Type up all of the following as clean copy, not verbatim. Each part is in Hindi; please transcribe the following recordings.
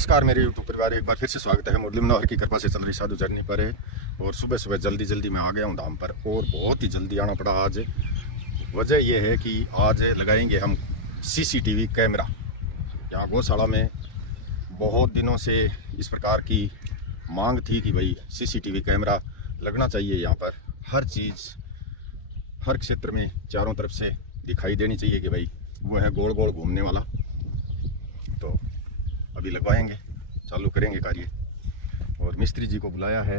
नमस्कार मेरे यूट्यूब परिवार, एक बार फिर से स्वागत है। मुरली मनोहर की कृपा से चल रही साधु जर्नी पर है। और सुबह सुबह जल्दी मैं आ गया हूँ धाम पर, और बहुत ही जल्दी आना पड़ा आज। वजह यह है कि आज लगाएंगे हम सीसीटीवी कैमरा। यहाँ गौशाला में बहुत दिनों से इस प्रकार की मांग थी कि भाई सीसीटीवी कैमरा लगना चाहिए। यहाँ पर हर चीज़ हर क्षेत्र में चारों तरफ से दिखाई देनी चाहिए कि भाई वो है गोल गोल घूमने वाला। तो अभी लगवाएंगे, चालू करेंगे कार्य। और मिस्त्री जी को बुलाया है,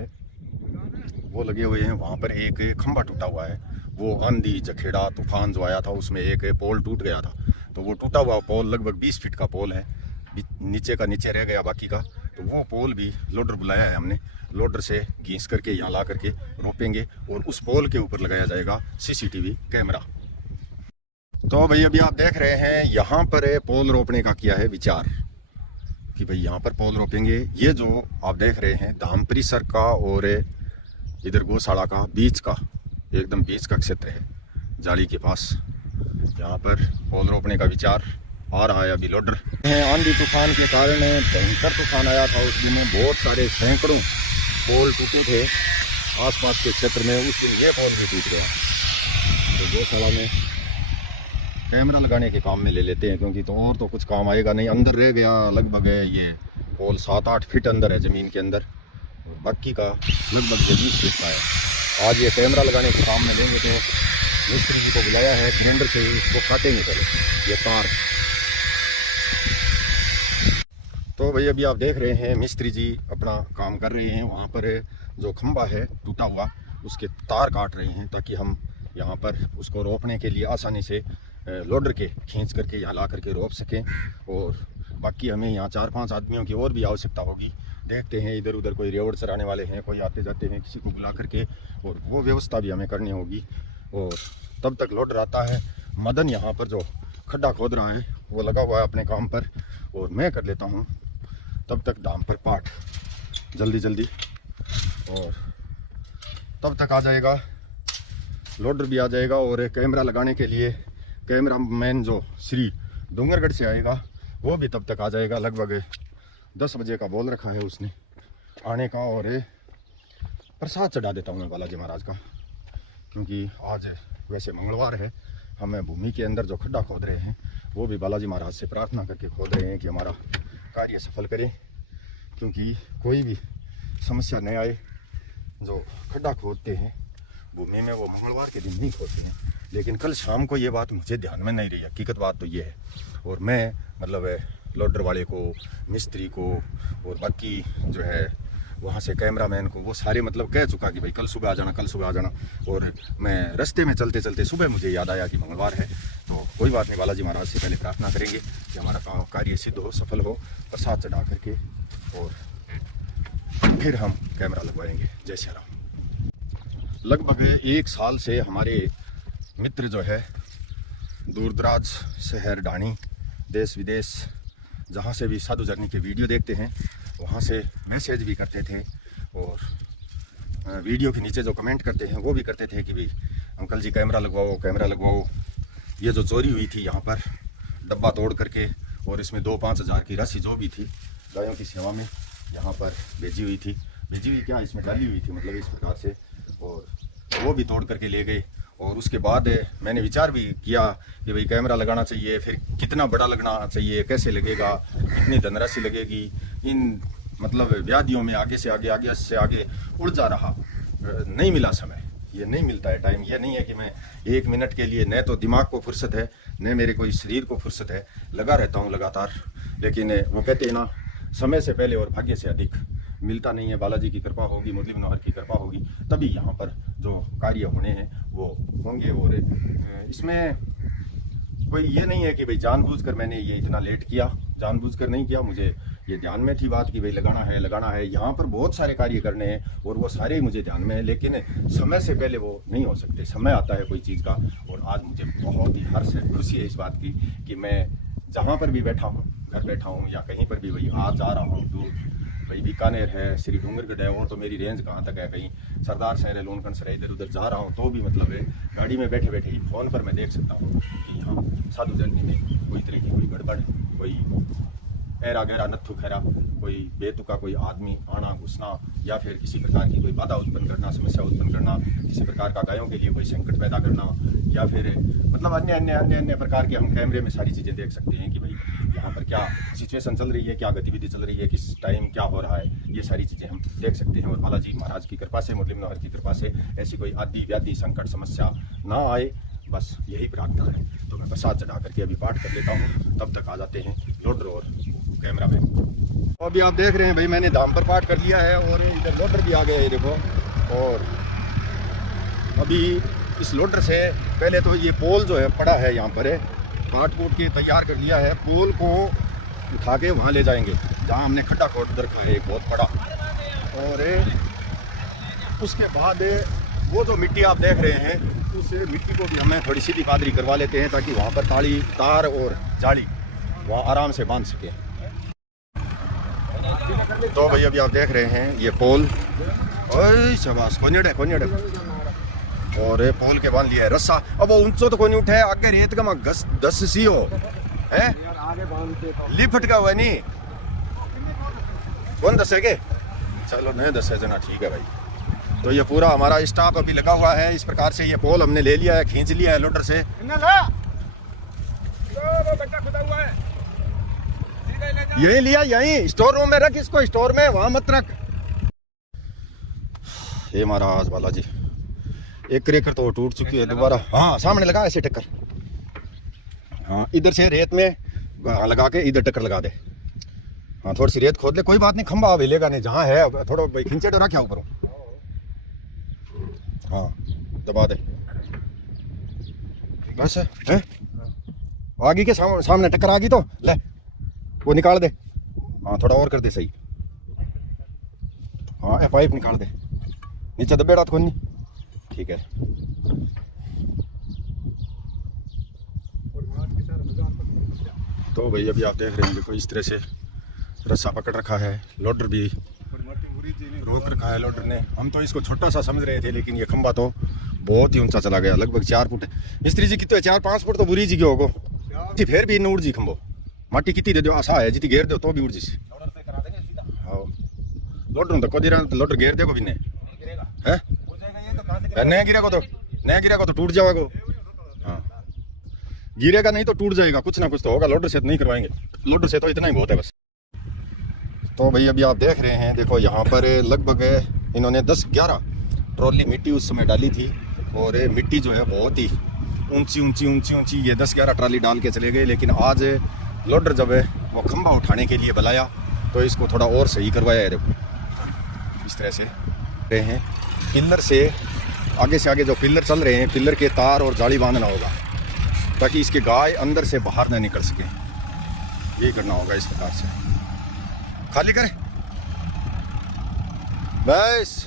वो लगे हुए हैं। वहाँ पर एक खंभा टूटा हुआ है, वो आंधी जखेड़ा तूफान जो आया था उसमें एक पोल टूट गया था। तो वो टूटा हुआ पोल लगभग 20 फीट का पोल है, नीचे का नीचे रह गया बाकी का। तो वो पोल भी लोडर बुलाया है हमने, लोडर से घींच करके यहाँ ला करके रोपेंगे और उस पोल के ऊपर लगाया जाएगा सीसीटीवी कैमरा। तो भाई अभी आप देख रहे हैं यहाँ पर पोल रोपने का किया है विचार कि भाई यहाँ पर पोल रोपेंगे। ये जो आप देख रहे हैं धाम परिसर का और इधर गौशाला का बीच का एकदम बीच का क्षेत्र है, जाली के पास। यहाँ पर पोल रोपने का विचार आ रहा है। अभी लोडर आंधी तूफान के कारण भयंकर तूफान आया था उस दिन, बहुत सारे सैकड़ों पोल टूटे थे आसपास के क्षेत्र में। उस दिन ये पोल भी टूट गया। तो गौशाला में कैमरा लगाने के काम में ले लेते हैं, क्योंकि तो और तो कुछ काम आएगा नहीं। अंदर रह गया लगभग ये पोल 7-8 फीट अंदर है ज़मीन के अंदर, और बाकी का लगभग 20 फीट का है। आज ये कैमरा लगाने के काम में लेंगे। तो मिस्त्री जी को बुलाया है, ग्राइंडर से इसको काटेंगे पहले ये तार। तो भाई अभी आप देख रहे हैं मिस्त्री जी अपना काम कर रहे हैं। वहाँ पर जो खंभा है टूटा हुआ उसके तार काट रहे हैं, ताकि हम यहाँ पर उसको रोपने के लिए आसानी से लोडर के खींच करके यहाँ ला करके रोप सकें। और बाकी हमें यहाँ 4-5 आदमियों की और भी आवश्यकता होगी। देखते हैं इधर उधर कोई रेवड़ चराने वाले हैं, कोई आते जाते हैं, किसी को बुला करके, और वो व्यवस्था भी हमें करनी होगी। और तब तक लोडर आता है। मदन यहाँ पर जो खड्डा खोद रहा है वो लगा हुआ है अपने काम पर, और मैं कर लेता हूँ तब तक धाम पर पाठ जल्दी। और तब तक आ जाएगा लोडर भी आ जाएगा। और कैमरा लगाने के लिए कैमरा मैन जो श्री डूंगरगढ़ से आएगा वो भी तब तक आ जाएगा। लगभग 10 बजे का बोल रखा है उसने आने का। और प्रसाद चढ़ा देता हूँ मैं बालाजी महाराज का, क्योंकि आज वैसे मंगलवार है। हमें भूमि के अंदर जो खड्डा खोद रहे हैं वो भी बालाजी महाराज से प्रार्थना करके खोद रहे हैं कि हमारा कार्य सफल करें, क्योंकि कोई भी समस्या न आए। जो खड्डा खोदते हैं भूमि में वो मंगलवार के दिन नहीं खोदते हैं। लेकिन कल शाम को ये बात मुझे ध्यान में नहीं रही, हकीकत बात तो ये है। और मैं मतलब लोडर वाले को, मिस्त्री को, और बाकी जो है वहाँ से कैमरामैन को, वो सारे मतलब कह चुका कि भाई कल सुबह आ जाना, कल सुबह आ जाना। और मैं रास्ते में चलते चलते सुबह मुझे याद आया कि मंगलवार है। तो कोई बात नहीं, बालाजी महाराज से पहले प्रार्थना करेंगे कि हमारा कार्य सिद्ध हो, सफल हो, प्रसाद चढ़ा करके, और फिर हम कैमरा लगवाएंगे। जय श्री राम। लगभग 1 साल से हमारे मित्र जो है दूर दराज शहर ढाणी, देश विदेश जहाँ से भी साधु जर्नी के वीडियो देखते हैं वहाँ से मैसेज भी करते थे, और वीडियो के नीचे जो कमेंट करते हैं वो भी करते थे कि भाई अंकल जी कैमरा लगवाओ, कैमरा लगवाओ। ये जो चोरी हुई थी यहाँ पर डब्बा तोड़ करके, और इसमें 2-5 हज़ार की राशि जो भी थी गायों की सेवा में यहाँ पर भेजी हुई क्या इसमें डाली हुई थी, मतलब इस प्रकार से, और वो भी तोड़ करके ले गए। और उसके बाद मैंने विचार भी किया कि भाई कैमरा लगाना चाहिए, फिर कितना बड़ा लगना चाहिए, कैसे लगेगा, कितनी धनराशि लगेगी। इन मतलब व्याधियों में आगे से आगे उलझा रहा, नहीं मिला समय। ये नहीं मिलता है टाइम। ये नहीं है कि मैं 1 मिनट के लिए, न तो दिमाग को फुर्सत है न मेरे कोई शरीर को फुर्सत है, लगा रहता हूँ लगातार। लेकिन वो कहते हैं ना, समय से पहले और भाग्य से अधिक मिलता नहीं है। बालाजी की कृपा होगी, मुरली मनोहर की कृपा होगी, तभी यहाँ पर जो कार्य होने हैं वो होंगे। और इसमें कोई ये नहीं है कि भाई जानबूझकर मैंने ये इतना लेट किया, जानबूझकर नहीं किया। मुझे ये ध्यान में थी बात कि भाई लगाना है। यहाँ पर बहुत सारे कार्य करने हैं और वो सारे ही मुझे ध्यान में है, लेकिन समय से पहले वो नहीं हो सकते। समय आता है कोई चीज़ का। और आज मुझे बहुत ही हर्ष है, खुशी है इस बात की कि मैं जहाँ पर भी बैठा हूँ, घर बैठा हूँ या कहीं पर भी, भाई आज जा रहा हूँ दूर, भाई बीकानेर है, श्री डूंगरगढ़ है, और तो मेरी रेंज कहाँ तक है, कहीं सरदार शहर है, लोनकंसर है, इधर उधर जा रहा हूँ तो भी मतलब है गाड़ी में बैठे बैठे ही फ़ोन पर मैं देख सकता हूँ कि यहाँ साधु जर्नी में कोई तरह की कोई गड़बड़, कोई ऐरा गहरा नत्थु खैरा कोई बेतुका कोई आदमी आना घुसना या फिर किसी प्रकार की कोई बाधा उत्पन्न करना, समस्या उत्पन्न करना, किसी प्रकार का गायों के लिए कोई संकट पैदा करना, या फिर मतलब अन्य अन्य अन्य अन्य प्रकार के हम कैमरे में सारी चीज़ें देख सकते हैं कि भाई यहाँ पर क्या सिचुएशन चल रही है, क्या गतिविधि चल रही है, किस टाइम क्या हो रहा है, ये सारी चीज़ें हम देख सकते हैं। और बालाजी महाराज की कृपा से, मुरली मनोहर की कृपा से ऐसी कोई आदि व्याधि संकट समस्या ना आए, बस यही प्रार्थना है। तो मैं प्रसाद चढ़ा करके अभी पाठ कर लेता हूँ, तब तक आ जाते हैं लोडर और कैमरा मैन। तो अभी आप देख रहे हैं भाई मैंने धाम पर पाठ कर लिया है और इधर लोडर भी आ गए हैं देखो। और अभी इस लोडर से पहले तो ये पोल जो है पड़ा है यहाँ पर है, काट कूट के तैयार कर लिया है। पोल को उठा के वहाँ ले जाएंगे जहाँ हमने खड्डा खोद रखा है एक बहुत बड़ा। और उसके बाद वो जो मिट्टी आप देख रहे हैं उस मिट्टी को भी हमें थोड़ी सीधी कादरी करवा लेते हैं ताकि वहाँ पर तार और जाली वहाँ आराम से बांध सके। तो भाई अभी आप देख रहे हैं ये पोल, ओए शाबाश कोनेड़े कोनेड़े, और ये पोल के बांध लिया है रस्सा। अब वो ऊंचो तो कोई नहीं उठे, आगे रेत का घस दस सी हो है लिफट का हुआ नहीं कौन दसेगे, चलो नहीं दसे जना ठीक है भाई। तो ये पूरा हमारा स्टाफ अभी लगा हुआ है। इस प्रकार से ये पोल हमने ले लिया है, खींच लिया है लोडर से। यही लिया, यही स्टोर रूम में रख, इसको स्टोर में, वहां मत रख। ये महाराज बालाजी एक क्रेकर तो टूट चुकी है दोबारा। हाँ सामने लगा ऐसे टक्कर, हाँ इधर से रेत में लगा के इधर टक्कर लगा दे। हाँ थोड़ी सी रेत खोद ले, कोई बात नहीं, खंबा हिलेगा नहीं, जहाँ है थोड़ा भाई खींचे तो रखा ऊपर। हाँ दबा दे बस है। आगे के सामने टक्कर आ गई तो ले वो निकाल दे। हाँ थोड़ा और कर दे सही। हाँ पाइप निकाल दे, नीचे दबेड़ा तो नहीं, ठीक है। तो भाई अभी आप देख रहे हैं देखो इस तरह से रस्सा पकड़ रखा है, लोडर भी रोक रखा है लोडर ने। हम तो इसको छोटा सा समझ रहे थे लेकिन ये खंबा तो बहुत ही ऊंचा चला गया, लगभग 4 फुट। मिस्त्री जी कितने 4-5 फुट तो बुरी जी के होगो, फिर भी इन उड़ जी खंबो माटी कितनी दे दो आशा है जितनी घेर दो तो भी उड़ जी। हाँ लोडर तो कदी लोडर घेर देखो भी नहीं नया गिरेगा तो टूट जाएगा। हाँ गिरेगा नहीं तो टूट जाएगा, कुछ ना कुछ तो होगा। लोडर से तो नहीं करवाएंगे, लोडर से तो इतना ही बहुत है बस। तो भाई अभी आप देख रहे हैं देखो यहाँ पर लगभग इन्होंने 10-11 ट्रॉली मिट्टी उस समय डाली थी। और मिट्टी जो है बहुत ही ऊंची ये 10-11 ट्रॉली डाल के चले गए। लेकिन आज लोडर जब है वो खंबा उठाने के लिए बुलाया तो इसको थोड़ा और सही करवाया है। देखो इस तरह से रहे हैं, पिल्लर से आगे जो पिल्लर चल रहे हैं, पिल्लर के तार और जाली बांधना होगा ताकि इसके गाय अंदर से बाहर न निकल सके। यही करना होगा इस प्रकार से। खाली करें बस,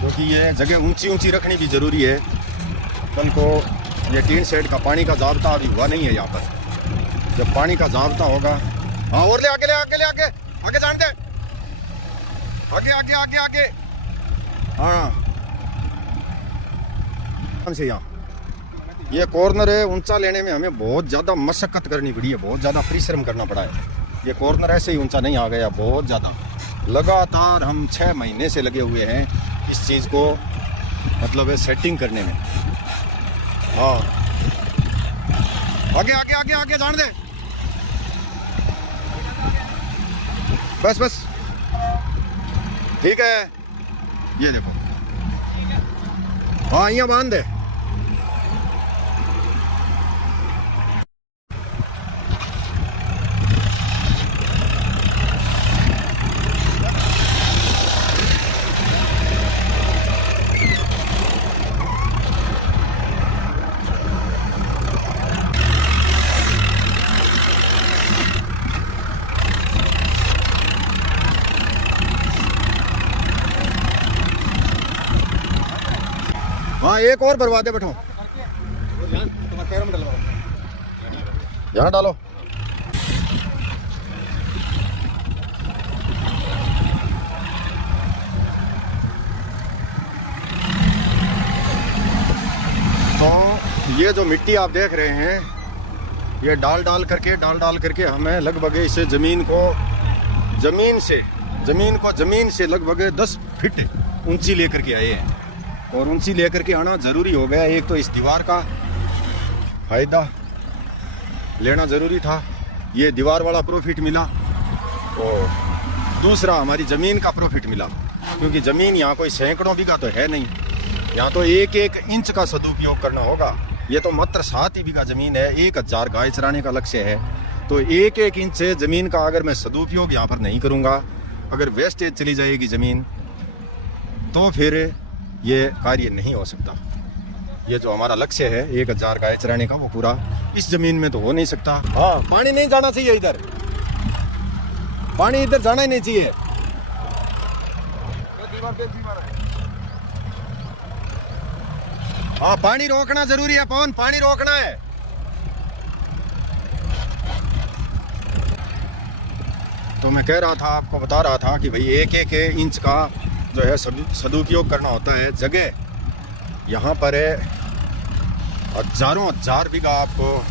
क्योंकि ये जगह ऊंची रखनी भी जरूरी है। कल को ये टीन शेड का पानी का जाब्ता अभी हुआ नहीं है यहाँ पर, जब पानी का जाब्ता होगा। हाँ और ले आगे जान दे, आगे हाँ से यहाँ ये कॉर्नर है, ऊंचा लेने में हमें बहुत ज़्यादा मशक्कत करनी पड़ी है, बहुत ज़्यादा परिश्रम करना पड़ा है। ये कॉर्नर ऐसे ही ऊंचा नहीं आ गया, बहुत ज़्यादा लगातार हम 6 महीने से लगे हुए हैं इस चीज़ को मतलब सेटिंग करने में। हाँ आगे जान दे बस ठीक है। ये देखो हाँ यहाँ बांध दे। हाँ एक और भरवा दे बैठो, यहाँ डालो। तो ये जो मिट्टी आप देख रहे हैं ये डाल डाल करके हमें लगभग इसे ज़मीन से लगभग 10 फीट ऊंची लेकर के आए हैं। और ऊंची लेकर के आना ज़रूरी हो गया। एक तो इस दीवार का फ़ायदा लेना ज़रूरी था, ये दीवार वाला प्रॉफिट मिला, और दूसरा हमारी ज़मीन का प्रॉफिट मिला, क्योंकि ज़मीन यहाँ कोई सैकड़ों बीघा तो है नहीं, यहाँ तो एक एक इंच का सदुपयोग करना होगा। ये तो मात्र 7 ही बीघा ज़मीन है, 1000 गाय चराने का लक्ष्य है। तो एक एक इंच ज़मीन का अगर मैं सदुपयोग यहाँ पर नहीं करूँगा, अगर वेस्टेज चली जाएगी ज़मीन, तो फिर ये कार्य नहीं हो सकता। ये जो हमारा लक्ष्य है 1000 गाय चराने का, वो पूरा इस ज़मीन में तो हो नहीं सकता। हाँ, पानी नहीं जाना चाहिए इधर, पानी इधर जाना ही नहीं चाहिए। हाँ, पानी रोकना जरूरी है पवन, पानी रोकना है। तो मैं कह रहा था, आपको बता रहा था कि भाई एक एक इंच का जो है सदुपयोग करना होता है। जगह यहाँ पर है हजारों हजार बीघा आपको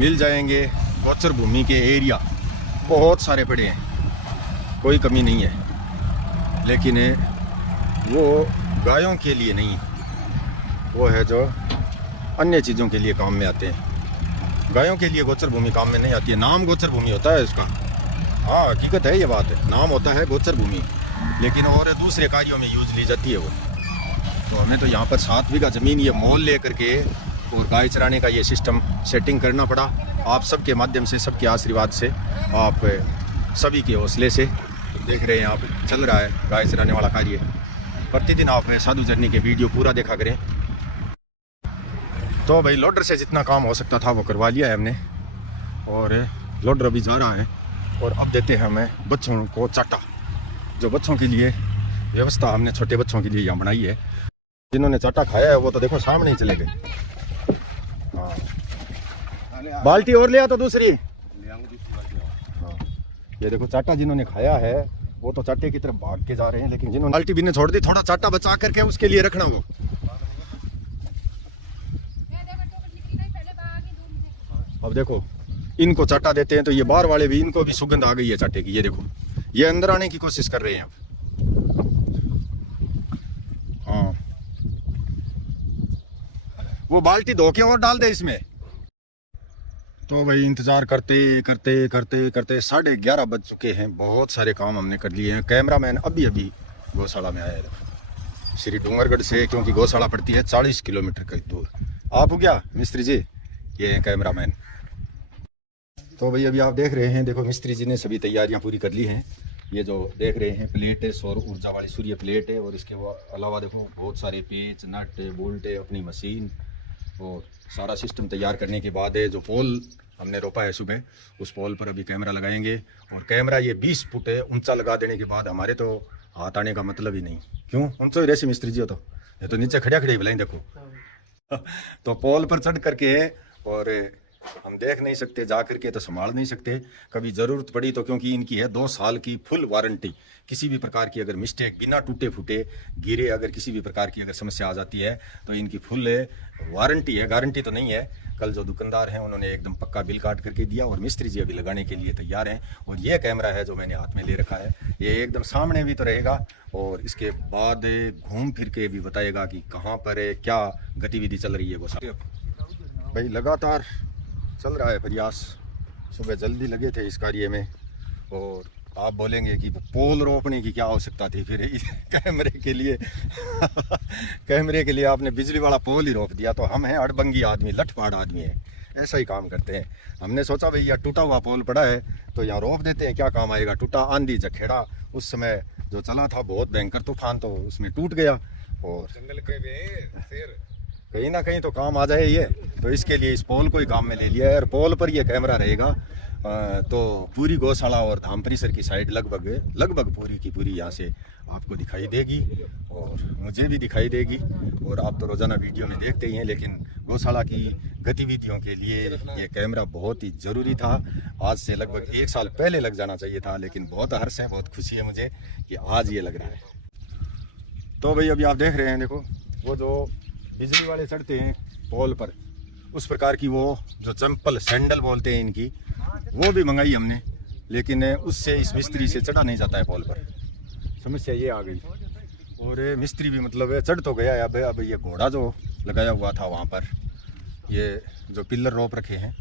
मिल जाएंगे। गोचर भूमि के एरिया बहुत सारे पड़े हैं, कोई कमी नहीं है, लेकिन वो गायों के लिए नहीं, वो है जो अन्य चीज़ों के लिए काम में आते हैं। गायों के लिए गोचर भूमि काम में नहीं आती है। नाम गोचर भूमि होता है उसका, हाँ हकीकत है, ये बात है, नाम होता है गोचर भूमि, लेकिन और दूसरे कार्यों में यूज ली जाती है वो। तो हमें तो यहाँ पर 7 बीघा ज़मीन ये मोल ले करके और गाय चराने का ये सिस्टम सेटिंग करना पड़ा। आप सबके माध्यम से, सबके आशीर्वाद से, आप सभी के हौसले से देख रहे हैं आप, चल रहा है गाय चराने वाला कार्य। प्रतिदिन आप साधु जर्नी के वीडियो पूरा देखा करें। तो भाई लोडर से जितना काम हो सकता था वो करवा लिया है हमने, और लोडर अभी जा रहा है। और अब देते हैं हमें बच्चों को चाटा, जो बच्चों के लिए व्यवस्था हमने छोटे बच्चों के लिए यहाँ बनाई है। जिन्होंने चाटा खाया है वो तो देखो सामने ही चले गए। हाँ, बाल्टी और लिया तो दूसरी। हाँ, ये देखो चाटा जिन्होंने खाया है वो तो चाटे की तरफ भाग के जा रहे हैं, लेकिन जिन्होंने बाल्टी भी ने छोड़ दी, थोड़ा चाटा बचा करके उसके लिए रखना वो। अब देखो इनको चाटा देते हैं तो ये बाहर वाले भी, इनको भी सुगंध आ गई है चाटे की। ये देखो ये अंदर आने की कोशिश कर रहे हैं अब। हाँ, वो बाल्टी धो के और डाल दे इसमें। तो भाई इंतजार करते करते करते करते 11:30 बज चुके हैं। बहुत सारे काम हमने कर लिए हैं। कैमरामैन अभी अभी गौशाला में आया है श्री डूंगरगढ़ से, क्योंकि गौशाला पड़ती है 40 किलोमीटर करीब दूर। आप हो क्या मिस्त्री जी? ये है कैमरामैन। तो भाई अभी आप देख रहे हैं, देखो मिस्त्री जी ने सभी तैयारियां पूरी कर ली हैं। ये जो देख रहे हैं प्लेट है, सौर ऊर्जा वाली सूर्य प्लेट है, और इसके अलावा देखो बहुत सारे पेच, नट, बोल्ट है, अपनी मशीन, और सारा सिस्टम तैयार करने के बाद है जो पोल हमने रोपा है सुबह, उस पोल पर अभी कैमरा लगाएंगे। और कैमरा ये 20 फुट है ऊंचा लगा देने के बाद हमारे तो हाथ आने का मतलब ही नहीं। क्यों ऊंचा ही रहसी मिस्त्री जी हो, तो ये तो नीचे खड़िया खड़ी बुलाई देखो। तो पोल पर चढ़ करके और हम देख नहीं सकते, जा करके तो संभाल नहीं सकते। कभी ज़रूरत पड़ी तो, क्योंकि इनकी है 2 साल की फुल वारंटी। किसी भी प्रकार की अगर मिस्टेक, बिना टूटे फूटे गिरे, अगर किसी भी प्रकार की अगर समस्या आ जाती है तो इनकी फुल वारंटी है, गारंटी तो नहीं है। कल जो दुकानदार हैं उन्होंने एकदम पक्का बिल काट करके दिया, और मिस्त्री जी अभी लगाने के लिए तैयार हैं। और ये कैमरा है जो मैंने हाथ में ले रखा है, ये एकदम सामने भी तो रहेगा, और इसके बाद घूम फिर के भी बताएगा कि कहाँ पर है, क्या गतिविधि चल रही है। वो सब भाई लगातार चल रहा है प्रयास। सुबह जल्दी लगे थे इस कार्य में, और आप बोलेंगे कि पोल रोपने की क्या आवश्यकता थी फिर कैमरे के लिए। कैमरे के लिए आपने बिजली वाला पोल ही रोप दिया। तो हम हैं अड़बंगी आदमी, लठपाड़ आदमी है, ऐसा ही काम करते हैं। हमने सोचा भाई यार टूटा हुआ पोल पड़ा है तो यहाँ रोप देते हैं, क्या काम आएगा। टूटा, आंधी जखेड़ा उस समय जो चला था, बहुत भयंकर तूफान, तो उसमें टूट गया, और जंगल के कहीं ना कहीं तो काम आ जाए ये। तो इसके लिए इस पोल को ही काम में ले लिया है, और पोल पर ये कैमरा रहेगा। तो पूरी गौशाला और धाम परिसर की साइड लगभग पूरी की पूरी यहाँ से आपको दिखाई देगी, और मुझे भी दिखाई देगी। और आप तो रोज़ाना वीडियो में देखते ही हैं, लेकिन गौशाला की गतिविधियों के लिए ये कैमरा बहुत ही ज़रूरी था। आज से लगभग 1 साल पहले लग जाना चाहिए था, लेकिन बहुत हर्ष है, बहुत खुशी है मुझे कि आज ये लग रहा है। तो भाई अभी आप देख रहे हैं, देखो वो जो बिजली वाले चढ़ते हैं पोल पर, उस प्रकार की वो जो चंपल सैंडल बोलते हैं इनकी, वो भी मंगाई हमने, लेकिन उससे इस मिस्त्री से चढ़ा नहीं जाता है पोल पर। समस्या ये आ गई। और मिस्त्री भी मतलब चढ़ तो गया है। अब ये घोड़ा जो लगाया हुआ था वहाँ पर, ये जो पिलर रोप रखे हैं,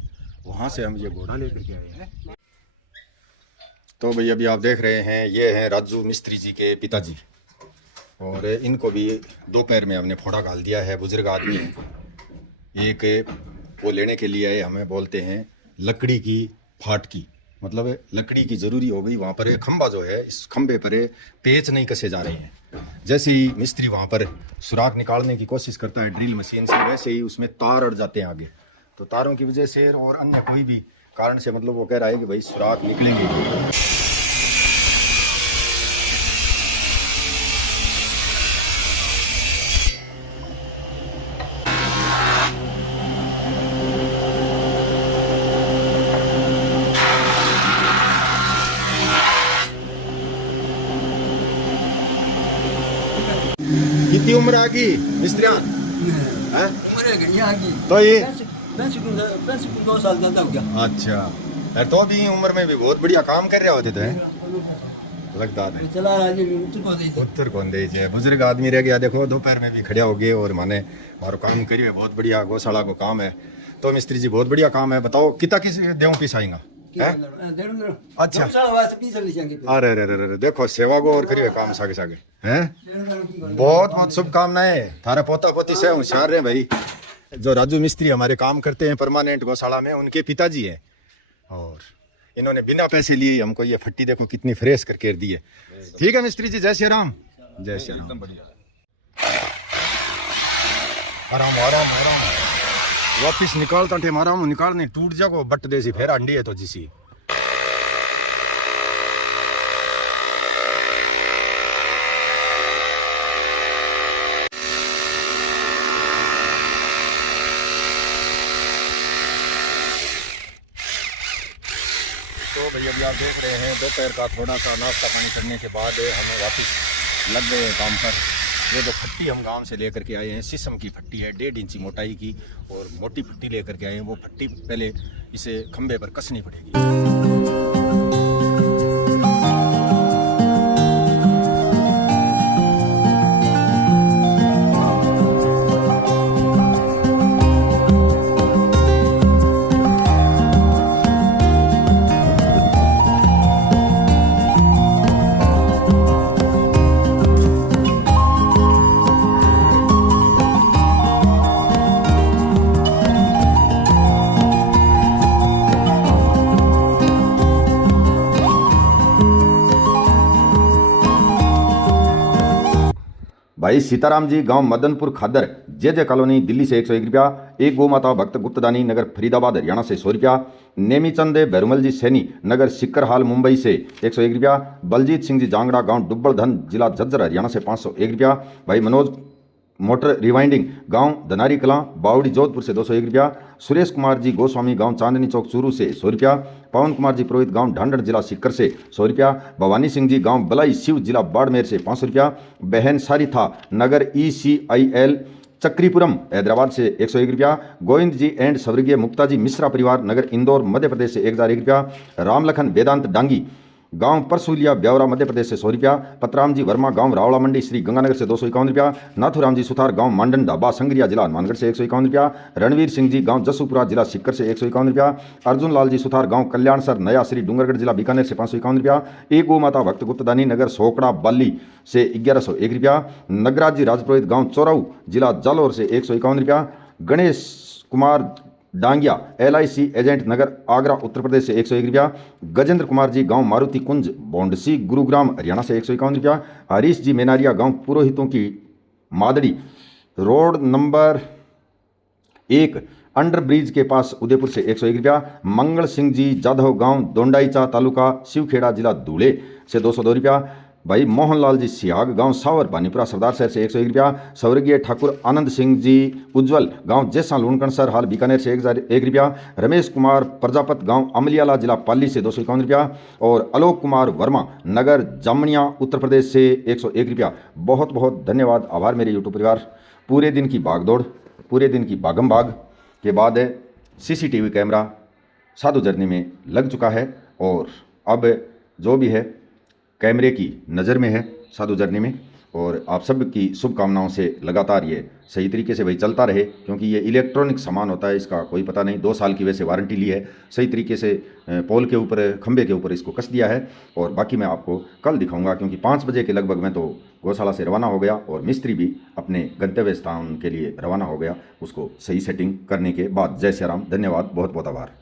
वहाँ से हम ये घोड़ा लेकर के आए हैं। तो भाई अभी आप देख रहे हैं, ये हैं राजू मिस्त्री जी के पिताजी, और इनको भी दोपहर में हमने फोड़ा डाल दिया है। बुजुर्ग आदमी है। एक वो लेने के लिए आए, हमें बोलते हैं लकड़ी की फाटकी, मतलब लकड़ी की ज़रूरी हो गई। वहाँ पर एक खंबा जो है, इस खंबे पर पेच नहीं कसे जा रहे हैं। जैसे ही मिस्त्री वहाँ पर सुराख निकालने की कोशिश करता है ड्रिल मशीन से, वैसे ही उसमें तार अड़ जाते हैं आगे। तो तारों की वजह से और अन्य कोई भी कारण से मतलब वो कह रहा है कि भाई सुराख निकलेंगे। कितनी उम्र आ गई मिस्त्रियाँ? तो ये 2 साल का हो गया। अच्छा यार, तो भी उम्र में भी बहुत बढ़िया काम कर रहे होते थे लगता है। चला उत्तर कौन दे जे बुजुर्ग आदमी रह गया, देखो दोपहर में भी खड़े हो गए और माने मारो काम करिए। बहुत बढ़िया गौशाला को काम है। तो मिस्त्री जी बहुत बढ़िया काम है। बताओ कितना किस देव पीस आएगा? अच्छा, अरे अरे अरे देखो सेवा को और करिए काम सागे सागे हैं। बहुत बहुत शुभकामनाएं। थारा पोता पोती से होशियार है भाई। जो राजू मिस्त्री हमारे काम करते हैं परमानेंट गौशाला में, उनके पिताजी हैं, और इन्होंने बिना पैसे लिए हमको ये फट्टी देखो कितनी फ्रेश करके दी है। ठीक है मिस्त्री जी, जय श्री राम। जय श्री राम। आराम आराम आराम। वापिस निकालता थे आराम निकालने टूट जाको बट देसी फिर अंडी है तो जिसी। तो भैया अभी आप देख रहे हैं दोपहर का थोड़ा सा नाश्ता पानी करने के बाद हमें वापस लग गए काम पर। ये जो फट्टी हम गांव से लेकर के आए हैं, शीशम की फट्टी है, 1.5 इंच मोटाई की, और मोटी फट्टी लेकर के आए हैं। वो फट्टी पहले इसे खंबे पर कसनी पड़ेगी। भाई सीताराम जी, गांव मदनपुर खादर, जे कॉलोनी, दिल्ली से 101 रुपया। एक गौ माता भक्त गुप्तदानी नगर फरीदाबाद हरियाणा से 100 रुपया। नेमीचंद भैरुमल जी सैनी नगर सिक्करहाल मुंबई से 101 रुपया। बलजीत सिंह जी जांगड़ा गांव डुब्बलधन जिला झज्जर हरियाणा से 501 रुपया। भाई मनोज मोटर रिवाइंडिंग गांव धनारी कलां बावड़ी जोधपुर से 201 रुपया। सुरेश कुमार जी गोस्वामी गांव चांदनी चौक चूरू से 100 रुपया। पवन कुमार जी पुरोहित गांव ढांढर जिला सीकर से 100 रुपया। भवानी सिंह जी गांव बलाई शिव जिला बाड़मेर से 500 रुपया। बहन सारिथा नगर ECIL चक्रीपुरम हैदराबाद से 101 रुपया। गोविंद जी एंड स्वर्गीय मुक्ता जी मिश्रा परिवार नगर इंदौर मध्य प्रदेश से 1001 रुपया। रामलखन वेदांत डांगी गांव परसूलिया ब्यावरा मध्य प्रदेश से 100 रुपया। पतराम जी वर्मा गांव रावला मंडी श्री गंगानगर से 251 रुपया। नाथुराम जी सुथार गांव मांडन ढाबा संगरिया जिला हनुमानगढ़ से 151 रुपया। रणवीर सिंह जी गांव जसूपुरा जिला सीकर से 151 रुपया। अर्जुन लाल जी सुथार गांव कल्याणसर नया श्री डूंगरगढ़ जिला बीकानेर से 551 रुपया। एक गौ माता भक्त गुप्तदानी नगर सोकड़ा बाली से 1101 रुपया। नगराज जी राजपुरोहित गांव चौराऊ जिला जालोर से 151 रुपया। गणेश कुमार डांगिया LIC एजेंट नगर आगरा उत्तर प्रदेश से 101 रुपया। गजेंद्र कुमार जी गांव मारुति कुंज बोंडसी गुरुग्राम हरियाणा से 151 रुपया। हरीश जी मेनारिया गांव पुरोहितों की Madri road number 1 under bridge के पास उदयपुर से 101 रुपया। मंगल सिंह जी जाधव गांव दोंडाईचा तालुका शिवखेड़ा जिला धूले से 202 रुपया। भाई मोहनलाल जी सियाग गांव सावर बानीपुरा सरदार शहर से 101 रुपया। स्वर्गीय ठाकुर आनंद सिंह जी उज्जवल गांव जैसा लूणकणसर हाल बीकानेर से 1 रुपया। रमेश कुमार प्रजापत गांव अमलियाला जिला पाली से 251 रुपया। और आलोक कुमार वर्मा नगर जामनिया उत्तर प्रदेश से 101 रुपया। बहुत बहुत धन्यवाद, आभार मेरे यूट्यूब परिवार। पूरे दिन की भागदौड़, पूरे दिन की भागम भाग, के बाद CCTV कैमरा साधु झरने में लग चुका है और अब जो भी है कैमरे की नज़र में है साधु झरने में। और आप सब की शुभकामनाओं से लगातार ये सही तरीके से भाई चलता रहे, क्योंकि ये इलेक्ट्रॉनिक सामान होता है, इसका कोई पता नहीं। 2 साल की वैसे वारंटी ली है, सही तरीके से पोल के ऊपर खंबे के ऊपर इसको कस दिया है। और बाकी मैं आपको कल दिखाऊंगा, क्योंकि 5 बजे के लगभग मैं तो गौशाला से रवाना हो गया और मिस्त्री भी अपने गंतव्य स्थान के लिए रवाना हो गया उसको सही सेटिंग करने के बाद। जय श्री राम, धन्यवाद, बहुत बहुत आभार।